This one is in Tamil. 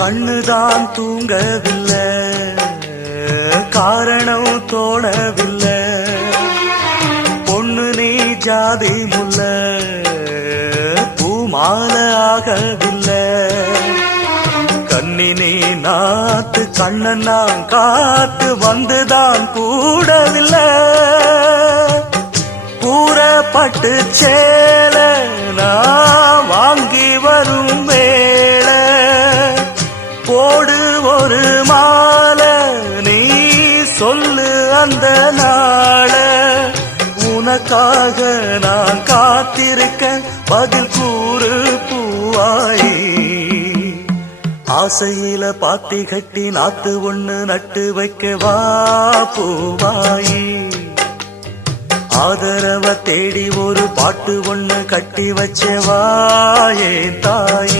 கண்ணுதான் தூங்கவில்லை, காரணம் தோணவில்லை. பொண்ணு நீ ஜாதி முல்ல, பூமால ஆகவில்லை. கண்ணினே நாத்து கண்ணன் நான் காத்து வந்துதான் கூடவில்லை. கூறப்பட்டு சேல நான் வாங்கி வரும் வேள, போடு ஒரு மாலை நீ சொல்லு அந்த நாள. உனக்காக நான் காத்திருக்க பதில் கூறு பூவாயி. ஆசையில பாத்தி கட்டி நாத்து ஒண்ணு நட்டு வைக்க வா பூவாயி. ஆதரவ தேடி ஒரு பாட்டு ஒண்ணு கட்டி வச்ச வா ஏன் தாயி.